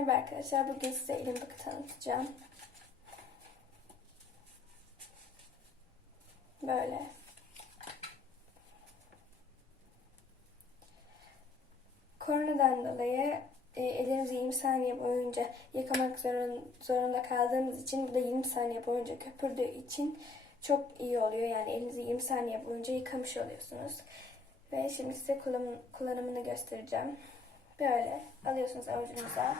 Merhaba arkadaşlar. Bugün size elim bakı tanıtacağım. Böyle. Koronadan dolayı e, ellerimizi 20 saniye boyunca yıkamak zorun, zorunda kaldığımız için bu da 20 saniye boyunca köpürdüğü için çok iyi oluyor. Yani elinizi 20 saniye boyunca yıkamış oluyorsunuz. Ve şimdi size kullanım, kullanımını göstereceğim. Böyle alıyorsunuz avucunuza,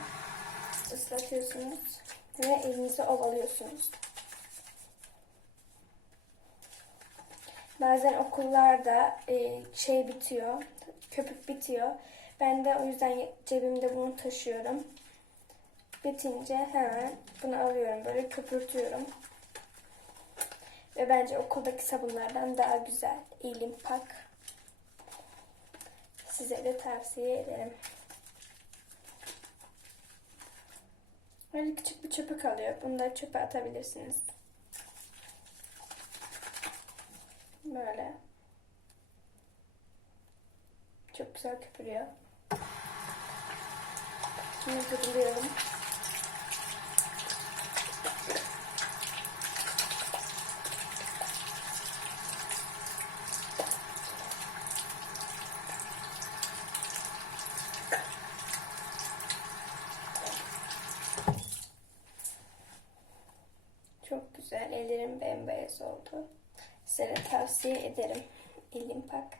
ıslatıyorsunuz ve elinizi ovalıyorsunuz. Bazen okullarda e, şey bitiyor, köpük bitiyor. Ben de o yüzden cebimde bunu taşıyorum. Bitince hemen bunu alıyorum, böyle köpürtüyorum. Ve bence okuldaki sabunlardan daha güzel. Elim pak. Size de tavsiye ederim. Böyle küçük bir çöpü kalıyor. Da çöpe atabilirsiniz. Böyle. Çok güzel köpürüyor. Şimdi duruluyorum. Çok güzel. Ellerim bembeyaz oldu. Size tavsiye ederim. Elim pak.